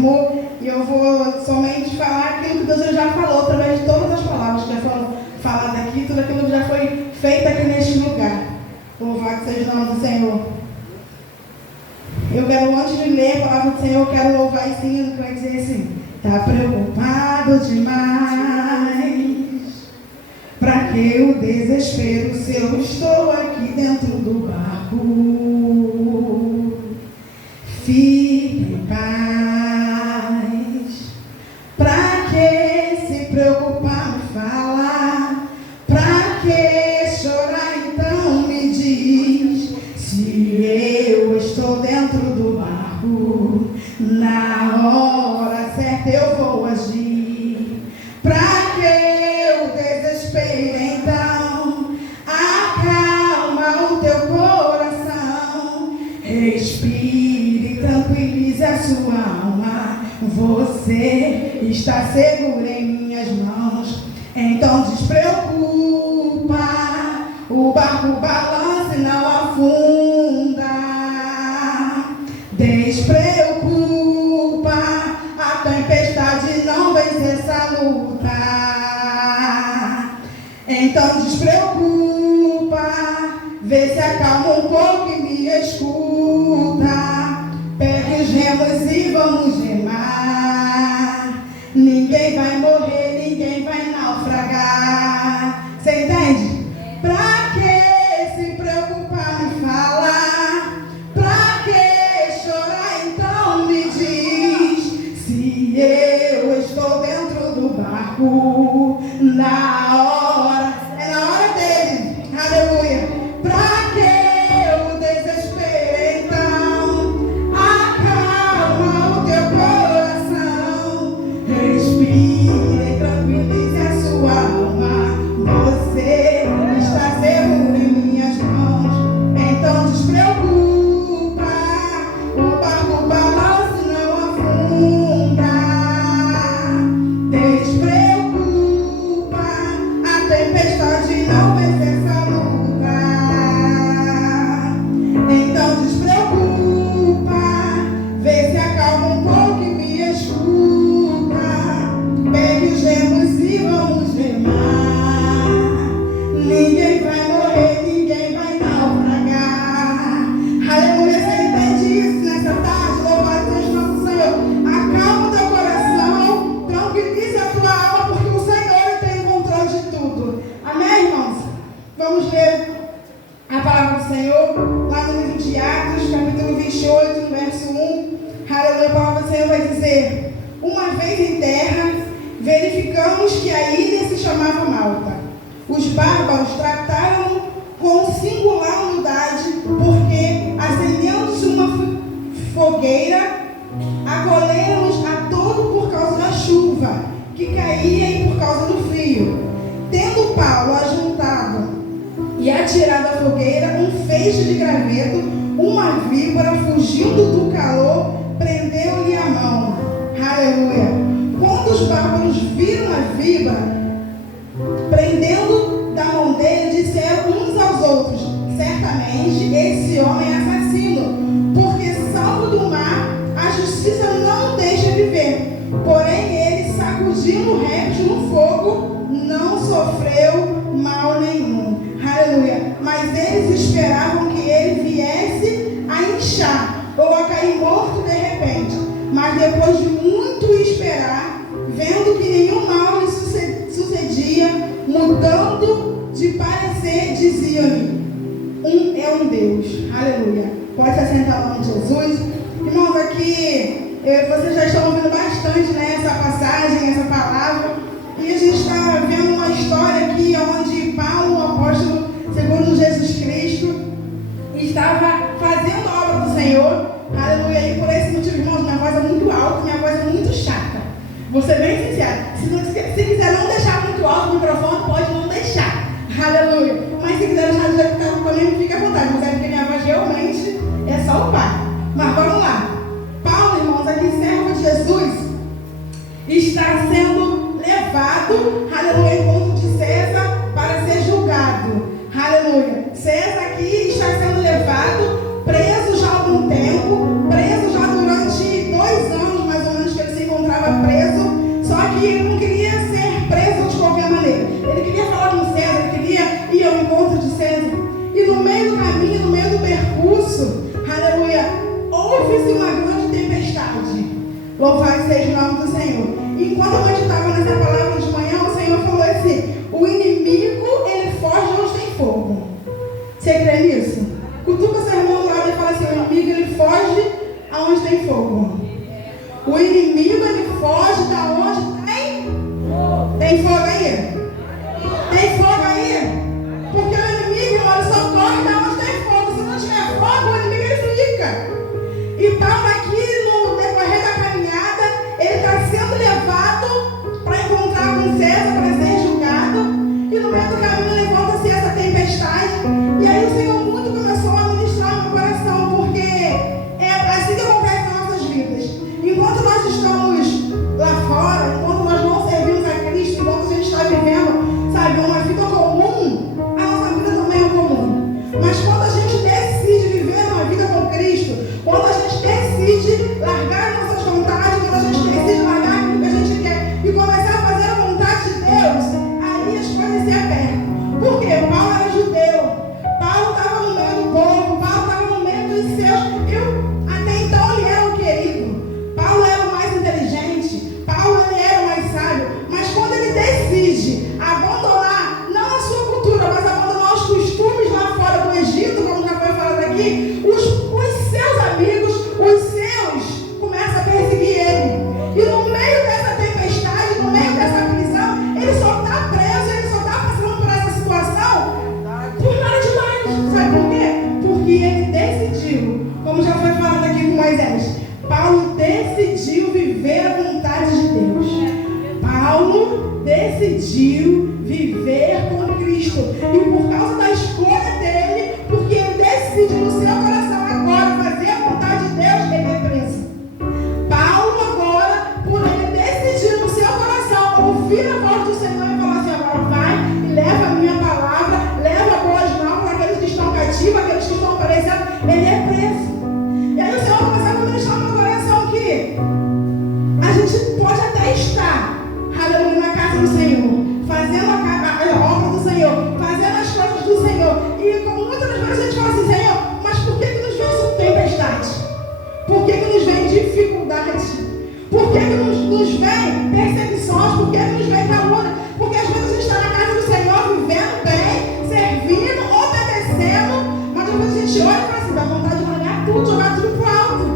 confirmou, e eu vou somente falar aquilo que Deus já falou, através de todas as palavras que já foram faladas aqui, tudo aquilo que já foi feito aqui neste lugar. Louvado seja o nome do Senhor. Eu quero, antes de ler a palavra do Senhor, eu quero louvar esse hino que vai dizer assim: tá preocupado demais, pra que o desespero se eu estou aqui dentro do barco? Fique em paz, pra que se preocupar, me falar, pra que chorar, então me diz, se eu estou dentro do barco, na hora certa eu vou agir, pra que o desespero, então acalma o teu coração, respire, tranquilize a sua alma, você está seguro em minhas mãos, então despreocupa, o barco balança e não afunda, despreocupa, a tempestade não vence essa luta, então despreocupa, vê se acalma um pouco e me escuta, pegue os remos e vamos remar, ninguém vai morrer, ninguém vai naufragar, você entende? Pra que se preocupar, me falar, pra que chorar, então me diz, se eu estou dentro do barco, na hora, é na hora dele, aleluia, pra que o desespero, então acalma o teu coração, respire, tranquilize a sua alma, você está seguro em minhas mãos, então despreocupa, o barco balança e não afunda, despreocupa, a tempestade não vence essa luta, então despreocupa, vê se acalma um pouco e me escuta, pegue os remos e vamos remar, ninguém vai morrer, ninguém vai naufragar, aleluia. Você entende isso nessa tarde? Louvado seja o nosso Senhor. Acalma o teu coração, tranquilize a tua alma, porque o Senhor tem controle de tudo, amém, irmãos? Vamos ler a palavra do Senhor lá no livro de Atos, capítulo 28, no verso 1, aleluia. A palavra do Senhor vai dizer: uma vez em terra, verificamos que a ilha se chamava Malta. Os bárbaros trataram com singular humildade, porque, acendendo-se uma fogueira, acolheram-nos a todo por causa da chuva que caía e por causa do frio. Tendo Paulo ajuntado e atirado à fogueira um feixe de graveto, uma víbora, fugindo do calor, prendeu-lhe a mão. Aleluia. Quando os bárbaros viram a víbora prendendo da mão dele, disseram uns aos outros: certamente esse homem é assassino, porque salvo do mar, a justiça não deixa viver. Porém ele, sacudindo o réptil no fogo, não sofreu mal nenhum. Aleluia. Mas eles esperavam que ele viesse a inchar ou a cair morto de repente. Mas depois de muito esperar, vendo que nenhum mal lhe sucedia, mudando de parecer, diziam-lhe: é um Deus. Aleluia. Pode se assentar no nome de Jesus. Irmãos, aqui vocês já estão ouvindo bastante, né, essa passagem, essa palavra. E a gente está vendo uma história aqui onde Paulo, o apóstolo, segundo Jesus Cristo, estava fazendo a obra do Senhor. Aleluia. E por esse motivo, irmãos, minha voz é muito alta, minha voz é muito chata. Vou ser bem sincera. Se quiser não deixar muito alto o microfone, pode não deixar. Aleluia. Mas se quiser deixar do jeito que está comigo, fica à vontade. Mas é porque minha voz realmente é só o pai. Mas vamos lá. Paulo, irmãos, aqui, servo de Jesus, está sendo levado, aleluia, em ponto de César para ser julgado. Aleluia. César aqui está sendo levado, preso já há algum tempo, preso já durante 2 anos, mais ou menos, Louvado seja o nome do Senhor. E enquanto eu meditava nessa palavra de manhã, o Senhor falou assim: o inimigo, ele foge onde tem fogo. Você crê nisso? Cutuca seu irmão do lado e fala assim: o inimigo, ele foge aonde tem fogo. O inimigo, ele foge da onde tem fogo aí. Tem fogo aí? Porque o inimigo, irmão, ele só corre da onde tem fogo. Se não tiver fogo, o inimigo, ele fica. E Paulo aqui, no decorrer da caminhada, ele está sendo levado para encontrar com César, para ser julgado. E no meio do caminho levanta-se essa tempestade. E aí o Senhor muito começou a ministrar no meu coração, porque é assim que acontece nas nossas vidas. Enquanto nós estamos lá fora, enquanto nós não servimos a Cristo, enquanto a gente está vivendo, sabe, uma vida comum, a nossa vida também é comum. Mas quando a gente decide viver uma vida com Cristo, quando a gente decide largar nossas vontades, quando a gente decide largar aquilo que a gente quer e começar a fazer a vontade de Deus, aí as coisas se apertam. Por quê? Paulo era judeu, Paulo estava no meio do povo, Paulo estava no meio dos seus. Até então ele era o querido, Paulo era o mais inteligente, Paulo ele era o mais sábio, mas quando ele decide abandonar, não a sua cultura, mas abandonar os costumes lá fora do Egito, como já foi falado aqui, os seus amigos, os seus, começam a perseguir ele. E no meio dessa tempestade, no meio dessa prisão, ele só está preso, ele só está passando por essa situação por nada demais. Sabe por quê? Porque ele decidiu, como já foi falado aqui com Moisés, Paulo decidiu viver a vontade de Deus. Paulo decidiu viver com Cristo. E por causa da escolha dele, porque ele decide no seu coração agora fazer a vontade de Deus, ele é preso. Paulo agora, por ele decidir no seu coração ouvir a voz do Senhor e falar assim: agora vai e leva a minha palavra, leva boas novas àqueles que estão cativos, aqueles que estão aparecendo, ele é preso. E aí o Senhor começou a ministrar no meu coração que a gente pode até estar, aleluia, na casa do Senhor, fazendo a obra do Senhor, fazendo as coisas do Senhor. E como muitas das vezes a gente fala assim: Senhor, mas por que nos vem tempestade? Por que nos vem dificuldade? Por que nos vem perseguições? Por que nos vem calúnia? Porque às vezes a gente está na casa do Senhor, vivendo bem, servindo, obedecendo, mas às vezes a gente olha e fala assim: dá vontade de largar tudo, jogar tudo pro alto.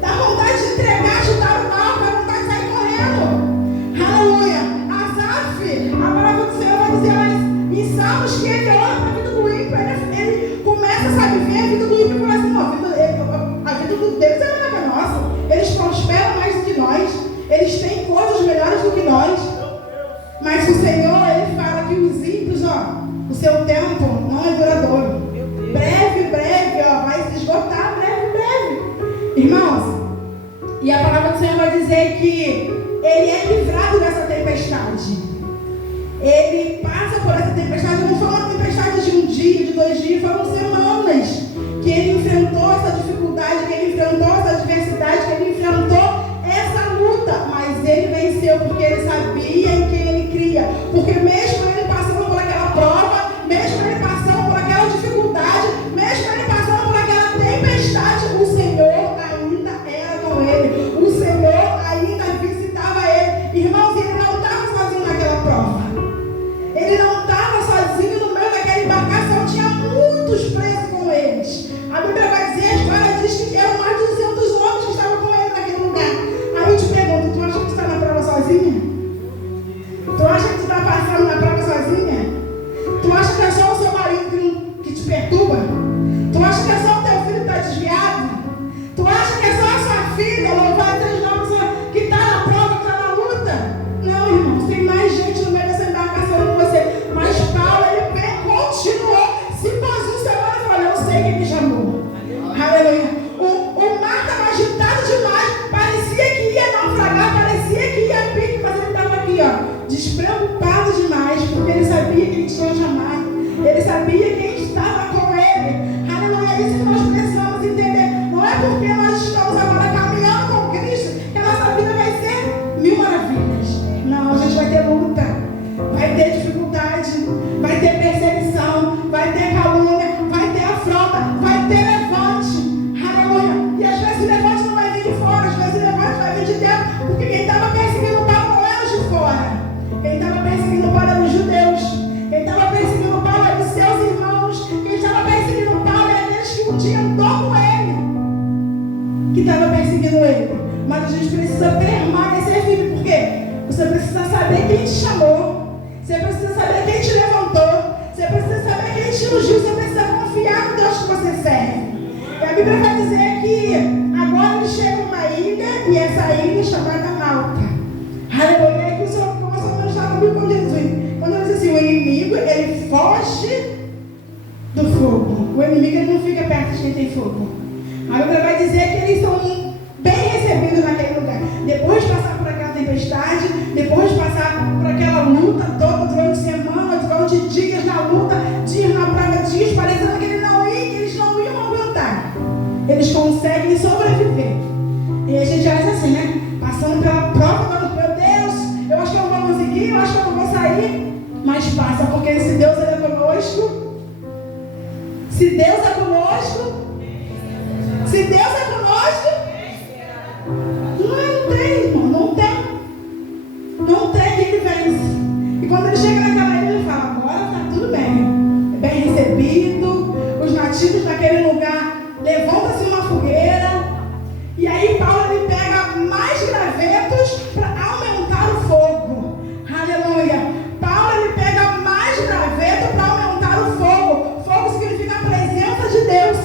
Dá vontade de entregar, chutar o alto, dá vontade de sair correndo. Aleluia. Asaf, a palavra do Senhor vai dizer em Salmos que ele olha para a vida do ímpio, ele começa, sabe, ver a vida do ímpio e fala assim: não, a vida deles é melhor que a nossa. Eles prosperam mais do que nós, eles têm coisas melhores do que nós. Mas o Senhor, ele fala que os ímpios, o seu tempo não é duradouro. Breve, vai se esgotar, breve. Irmãos, e a palavra do Senhor vai dizer que ele é livrado dessa tempestade. Ele passa por essa tempestade, não foi uma tempestade de um dia, de 2 dias, foram semanas que ele enfrentou essa dificuldade, que ele enfrentou essa adversidade, que ele enfrentou essa luta, mas ele venceu porque ele sabia em quem ele cria. Porque mesmo ele passando por aquela prova, mesmo ele passando por aquela dificuldade, mesmo ele passando por aquela tempestade, o Senhor ainda era com ele, o Senhor ainda visitava ele. Irmãos, ele não estava sozinho naquela prova, ele não estava sozinho no meio daquela embarcação, tinha muitos presos com eles. A Bíblia vai dizer, a história diz que eram mais de 200 homens que estavam com ele naquele lugar. Aí eu te pergunto, tu acha que tu está na prova sozinha? Tu acha que tu está passando na mas a gente precisa permanecer firme. Por quê? Você precisa saber quem te chamou. Você precisa saber quem te levantou. Você precisa saber quem te ungiu. Você precisa confiar no Deus que você serve. E a Bíblia vai dizer que agora ele chega a uma ilha, e essa ilha é chamada Malta. Aleluia. E o Senhor começou a mostrar comigo quando ele diz assim, o inimigo, ele foge do fogo. O inimigo, ele não fica perto de quem tem fogo. A Bíblia vai dizer que eles são bem recebidos naquele lugar. Depois de passar por aquela tempestade, depois de passar por aquela luta toda durante semanas, durante dias na luta, dias na praga, dias parecendo que eles não iam aguentar. Eles conseguem sobreviver. E a gente acha assim, né? Passando pela prova, meu Deus, eu acho que eu não vou conseguir, eu acho que eu não vou sair. Mas passa, porque se Deus é conosco, se Deus é conosco, se Deus é conosco, não tem, irmão, não tem. Não tem, ele vence. E quando ele chega naquela ilha, ele fala, agora está tudo bem. É bem recebido, os nativos daquele lugar levantam-se uma fogueira. E aí Paulo, ele pega mais gravetos para aumentar o fogo. Aleluia. Paulo, ele pega mais graveto para aumentar o fogo. Fogo significa a presença de Deus.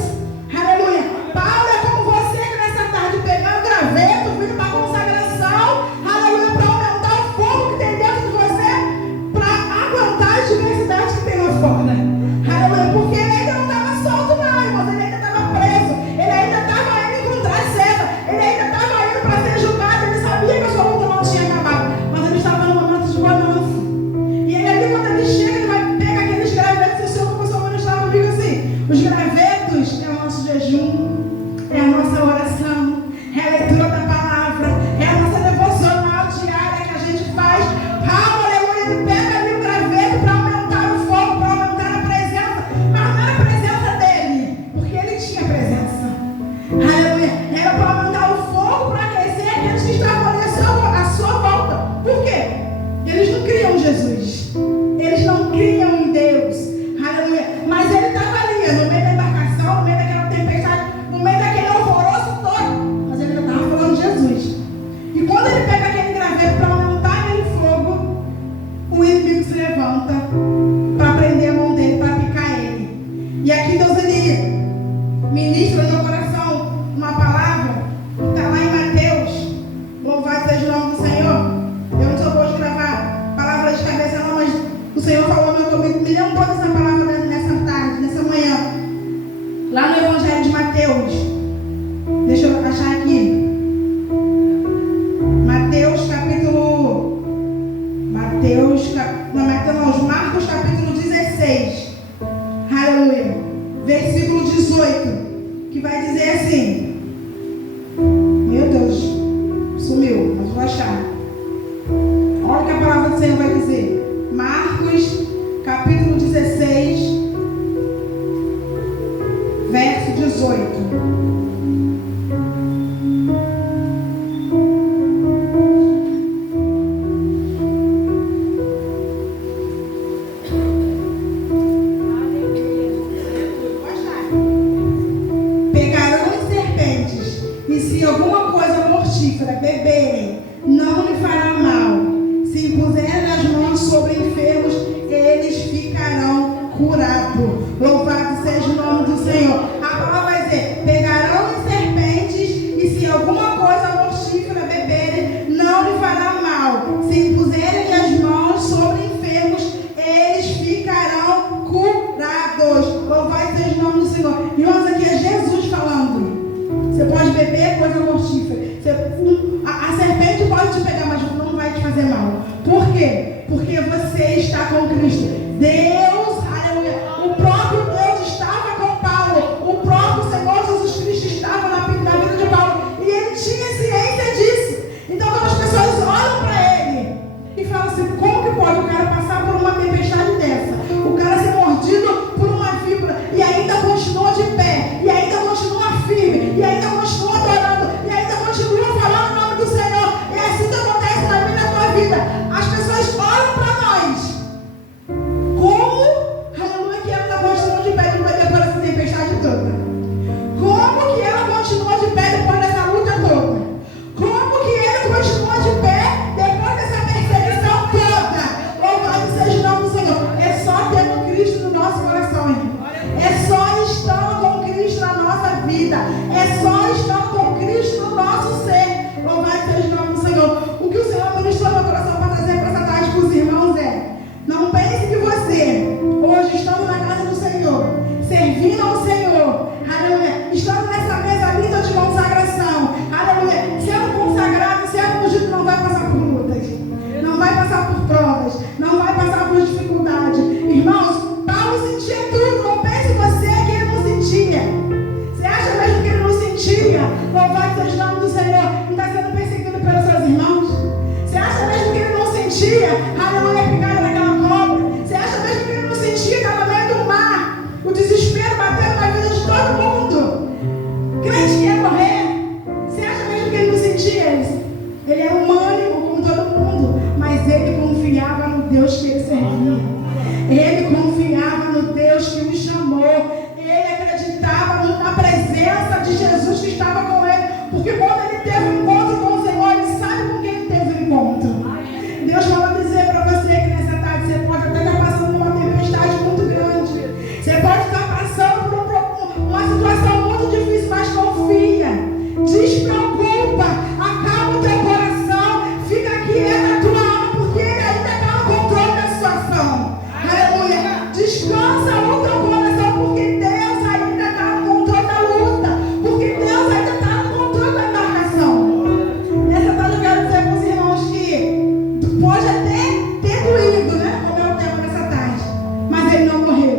Aleluia. Paulo é como você que nessa tarde pegando graveto, vindo para a consagração. Aleluia. Para aumentar o fogo que tem dentro de você, para aguentar as diversidades que tem lá fora. Aleluia. Porque ele ainda não estava solto, não, irmãos. Ele ainda estava preso. Ele ainda estava indo encontrar a cena. Ele ainda estava indo para ser julgado. Ele sabia que a sua luta não tinha acabado. Mas ele estava no momento de bonança. E aí, ali, quando ele chega, ele vai pegar aqueles gravetos. E o Senhor começou a ministrar comigo assim: os gravetos é o nosso jejum, é a nossa oração, é a leitura da palavra, é a nossa devocional diária que a gente faz. Paulo, aleluia, ele pega ali o graveto para aumentar o fogo, para aumentar a presença. Mas não era a presença dele, porque ele tinha presença. Aleluia. Era para aumentar o fogo, para aquecer aqueles que estavam ali à sua volta. Por quê? Eles não criam Jesus. Eles não criam em Deus. Aleluia. Mas ele estava ali, no meio da embarcação, no meio daquela tempestade, no meio daquele alvoroço todo. Mas ele ainda estava falando de Jesus. E quando ele pega aquele graveto para aumentar aquele fogo, o inimigo se levanta para prender a mão dele, para picar ele. E aqui Deus, ele ministra no meu coração uma palavra que está lá em Mateus. Louvado seja o nome do Senhor. Eu não sou boa de gravar palavras de cabeça não, mas o Senhor falou meu comigo, me deu toda essa palavra nessa tarde, nessa manhã. Lá no Evangelho de Mateus. Deixa eu achar aqui. Marcos capítulo 16. Aleluia. Versículo 18. Que vai dizer assim. Meu Deus, sumiu, mas vou achar. Olha o que a palavra do Senhor vai dizer. Marcos capítulo 16, verso 18. Beberem, não lhe fará mal. Se impuserem as mãos sobre enfermos, eles ficarão Deus que ele servia. Ele confiava no Deus que o chamou. Ele acreditava na presença de Jesus que estava com ele. Porque quando ele teve um encontro com o Senhor, ele sabe com quem ele teve um encontro. Deus fala dizer para você que nessa tarde você pode até estar passando por uma tempestade muito grande. Você pode estar passando por uma situação muito difícil, mas confia. Despreocupa. Acalma o teu coração. Fica quieta na tua alma, porque ele ainda está no controle da situação. Aleluia. Descansa o teu coração, porque Deus ainda está no controle da luta. Porque Deus ainda está no controle da embarcação. Nessa tarde eu quero dizer para os irmãos que pode até ter doído, né? Como é o tempo nessa tarde. Mas ele não morreu.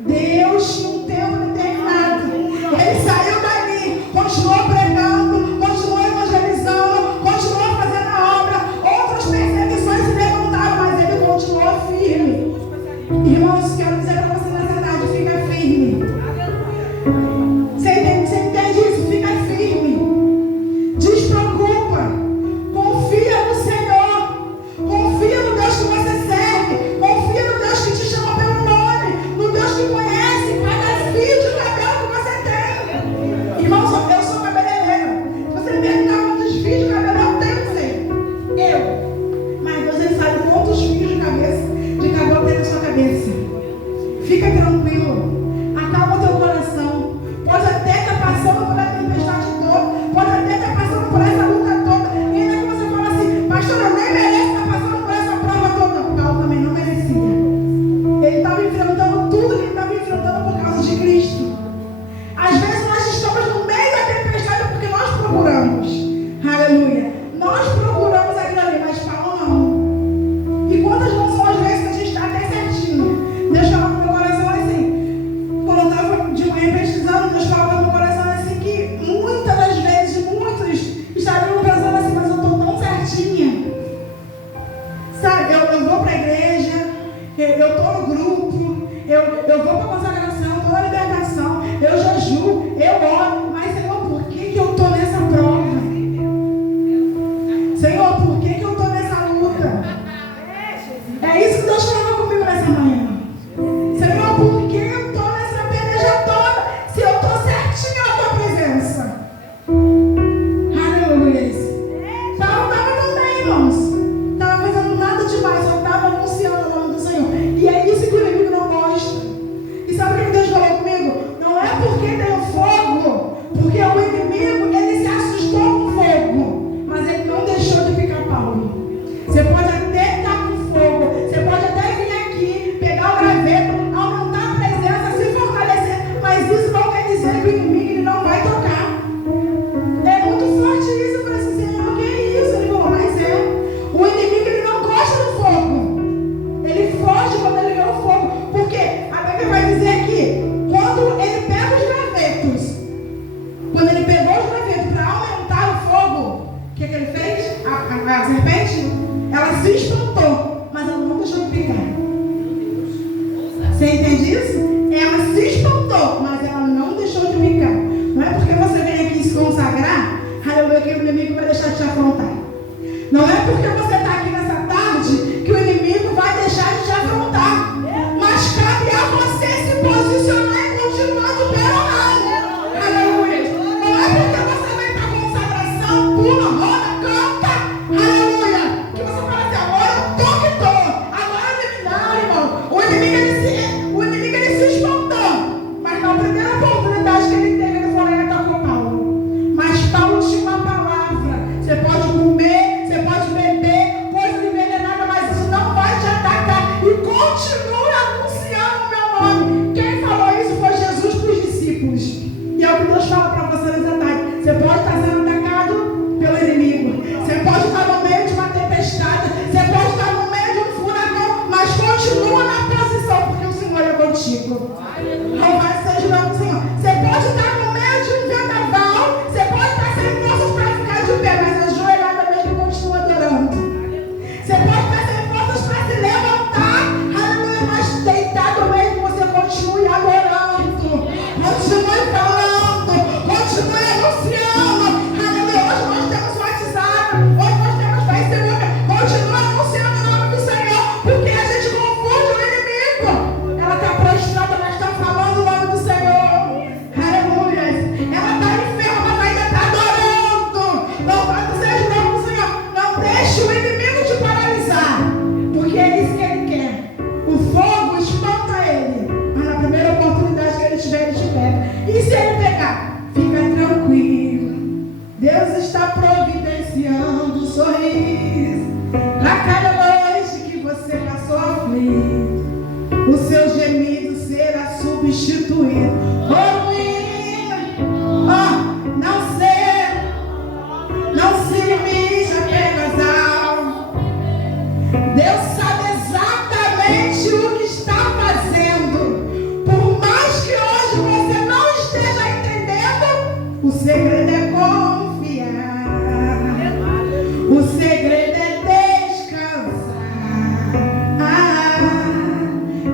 Deus tinha um tempo determinado. Ele saiu dali, continuou pregando, continuou evangelizando, continuou fazendo a obra. Outras perseguições se levantaram, mas ele continuou firme. Irmãos, quero dizer para você nessa tarde, fica firme. Você entende isso? Fica firme. Despreocupa. Confia no Senhor. Confia no Deus que você serve. Confia no Deus que te chama pelo nome. No Deus que conhece cada fio de cabelo que você tem. Irmãos, eu sou cabeleireira. Se você me perguntar quantos fios de cabelo eu tenho, sei. Mas Deus, ele sabe quantos fios de cabelo tem na sua cabeça. Fica tranquilo. Acalma o teu coração. Pode até estar passando por essa tempestade toda. Pode até estar passando por essa luta toda. E ainda que você fala assim, pastor, eu nem mereço estar passando por essa prova toda. Paulo também não merecia. Ele estava enfrentando tudo que ele estava enfrentando por causa de Cristo. Às vezes nós estamos no meio da tempestade porque nós procuramos. Aleluia. Nós procuramos aquilo ali, mas Paulo não. E quantas não são as vezes que a gente está até certinho? Deus falava no meu coração assim, quando eu estava de manhã pesquisando, Deus falava no meu coração assim que muitas das vezes, muitos estariam pensando assim, mas eu estou tão certinha. Sabe, eu vou para a igreja, eu estou no grupo, eu vou para a consagração, estou na libertação, eu jejuo, eu oro, mas Senhor, por que eu estou nessa prova? Senhor, por que eu estou nessa luta? É isso que Deus falou comigo nessa manhã. Senhor, por que eu estou nessa peleja toda se eu estou certinho na tua presença? Aleluia. Paulo estava também, irmãos. Estava fazendo nada demais, só estava anunciando o nome do Senhor. E é isso que o inimigo não gosta. E sabe o que Deus falou comigo? Não é porque tem fogo, porque o inimigo, ele se assustou com fogo, mas ele não deixou de picar Paulo. Você pode até estar com fogo, você pode até vir aqui, pegar o graveto, aumentar a presença, se fortalecer, mas isso não quer dizer que o inimigo ele não vai tocar. É muito forte isso. Eu falei assim, Senhor, que é isso? Ele falou, mas o inimigo ele não gosta do fogo. Ele foge quando ele vê o fogo, porque a Bíblia vai dizer que quando ele pega os gravetos, quando ele pegou os gravetos para aumentar o fogo, o que ele fez? A serpente, ela se espantou, mas ela não deixou de picar. Você entende isso? Ela se espantou, mas ela não deixou de picar. Não é porque você vem aqui se consagrar, aleluia, que o inimigo vai deixar de te afrontar. Não é porque você está aqui nessa tarde que o inimigo vai deixar de te afrontar. Mas cabe a você se posicionar e continuar de pé ou não. Aleluia. Não é porque você vem para a consagração, pula, roda, canta. Aleluia. Que você fala assim, agora eu tô que tô. Agora eu me dá, irmão. O inimigo ele se espantou. Mas na primeira oportunidade que ele teve, ele falou, ele tocou Paulo. Mas Paulo tinha uma palavra. Você pode comer, você pode beber, coisa envenenada, mas isso não vai te atacar. E continue anunciando o meu nome. Quem falou isso foi Jesus para os discípulos. E é o que Deus fala para você nessa tarde. Você pode estar sendo atacado pelo inimigo. Você pode estar no meio de uma tempestade. Você pode estar no meio de um furacão. Mas continua na posição, porque o Senhor é contigo. Louvado seja o nome do Senhor. Você pode estar no meio de um vendaval. Você pode estar sem forças para ficar de pé, mas ajoelhada mesmo continua adorando. Você pode estar sem forças para se levantar, aleluia, mas deitado mesmo você continue adorando. Continue falando, continue anunciando. Aleluia, hoje nós temos WhatsApp, hoje nós temos Facebook. Continue anunciando o nome do Senhor, porque sorriso pra cada noite que você passou aflito. O seu gemido será substituído. Oh, não se limite apenas a alma. Deus sabe exatamente o que está fazendo. Por mais que hoje você não esteja entendendo, o segredo é confiar. O segredo é descansar.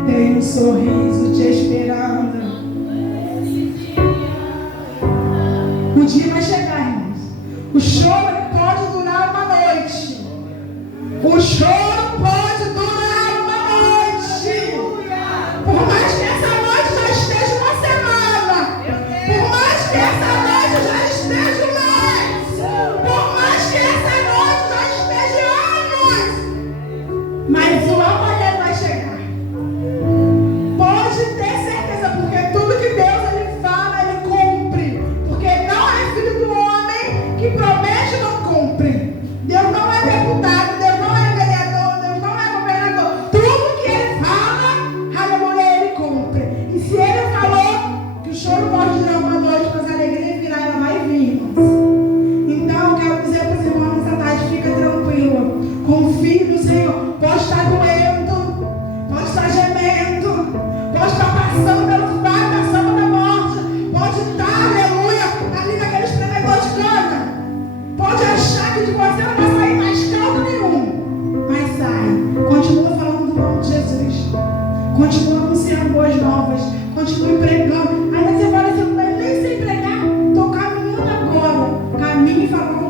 Tem um sorriso te esperando. O dia vai chegar, irmãos. O choro pode durar uma noite. O choro pode durar uma noite. Por mais que essa noite já esteja uma semana. Por mais que essa noite já esteja um mês. Por mais que essa noite já esteja anos. Mas o amanhã vai chegar. Pode ter certeza, porque tudo que Deus ele fala, ele cumpre. Porque não é filho do homem que promete e não cumpre. Deus não é deputado, Deus não é vereador, Deus não é governador. Tudo que ele fala, aleluia, ele cumpre. E se ele falou que o choro pode durar uma noite, mas a alegria virá, ela vai vir, irmãos. Então eu quero dizer para os irmãos nessa tarde, fica tranquilo. Confie no Senhor. Pode estar doendo, pode estar gemendo, pode estar passando pelo vale da sombra da morte, pode estar, aleluia, ali naquele espremedor de cana. Pode achar que de você não vai sair mais caldo nenhum, mas sai. Continua falando do nome de Jesus, continua anunciando boas novas, continue pregando. Ainda você fala assim, não nem sei pregar, estou caminhando agora. Caminhe falando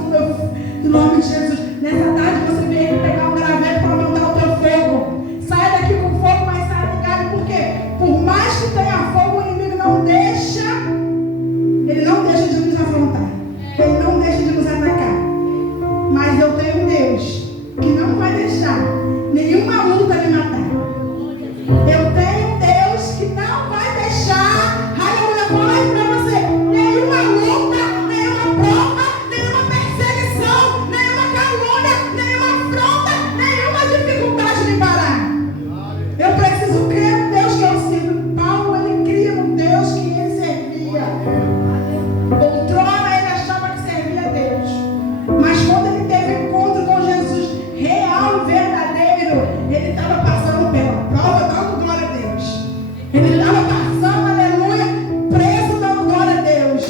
do nome de Jesus. Nessa tarde você veio pegar um graveto para aumentar o teu fogo. Saia daqui com fogo, mas saia ligado. Por quê? Por mais que tenha fogo, o inimigo não deixa. Ele não deixa de nos afrontar. Ele não deixa de nos atacar. Mas eu tenho um Deus que não vai deixar nenhuma luta me matar. Eu tenho um Deus que não vai deixar, aleluia, falar para você, nenhuma luta, nenhuma prova, nenhuma perseguição, nenhuma calúnia, nenhuma afronta, nenhuma dificuldade me parar. Eu preciso crer no Deus que eu sirvo. Paulo, ele cria no Deus que ele servia. Outrora ele achava que servia a Deus. Mas quando ele teve encontro com Jesus real e verdadeiro, ele estava passando pela prova, dando glória a Deus. Ele estava passando, aleluia, preso, dando glória a Deus.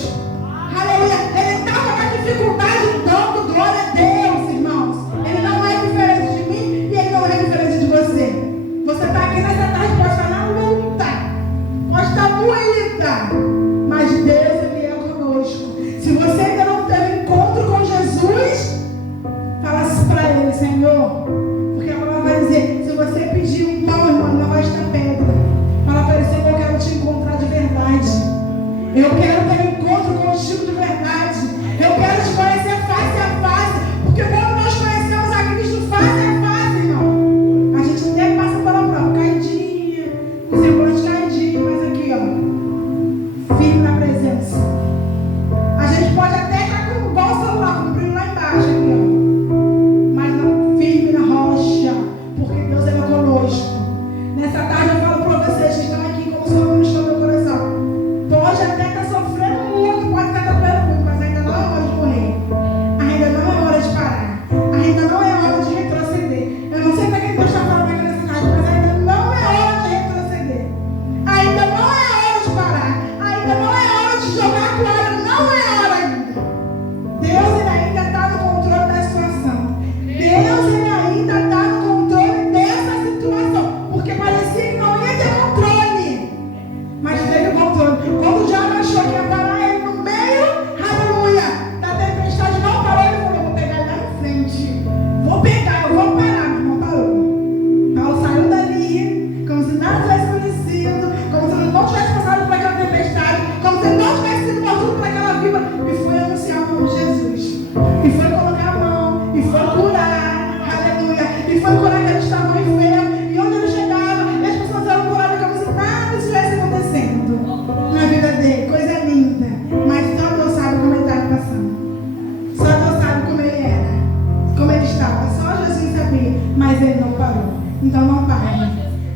Aleluia. Ele estava na dificuldade, dando glória a Deus, irmãos. Ele não é diferente de mim e ele não é diferente de você. Você está aqui nessa tarde, pode estar na luta, pode estar moída, mas Deus, ele é conosco. Se você ainda não teve encontro com Jesus, fala assim para ele, Senhor, porque a palavra vai dizer, se você pedir um pão, irmão, não vai estar pedra. Fala para ele, Senhor, eu quero te encontrar de verdade. Eu quero ter um encontro contigo de verdade. Eu quero te conhecer face a face, porque quando nós conhecemos a Cristo face a face, irmão, a gente até passa pela prova, caidinha, o semblante caidinho, mas aqui, ó, firme na presença. A gente pode até estar com o bom celular, com o brilho lá embaixo, aqui, ó, mas não, firme na rocha, porque Deus é conosco. Nessa tarde eu falo para vocês que estão aqui, como o Senhor ministrou no meu coração. Pode até estar sofrendo mas ele não parou. Então não pare.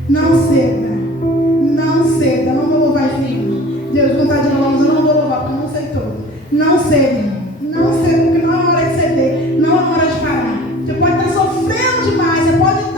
Não ceda. Não ceda. Não vou louvar esse livro. Deus, vontade de louvar, mas eu não vou louvar, porque não aceitou. Não ceda. Não ceda, porque não é hora de ceder. Não é hora de parar. Você pode estar sofrendo demais. Você pode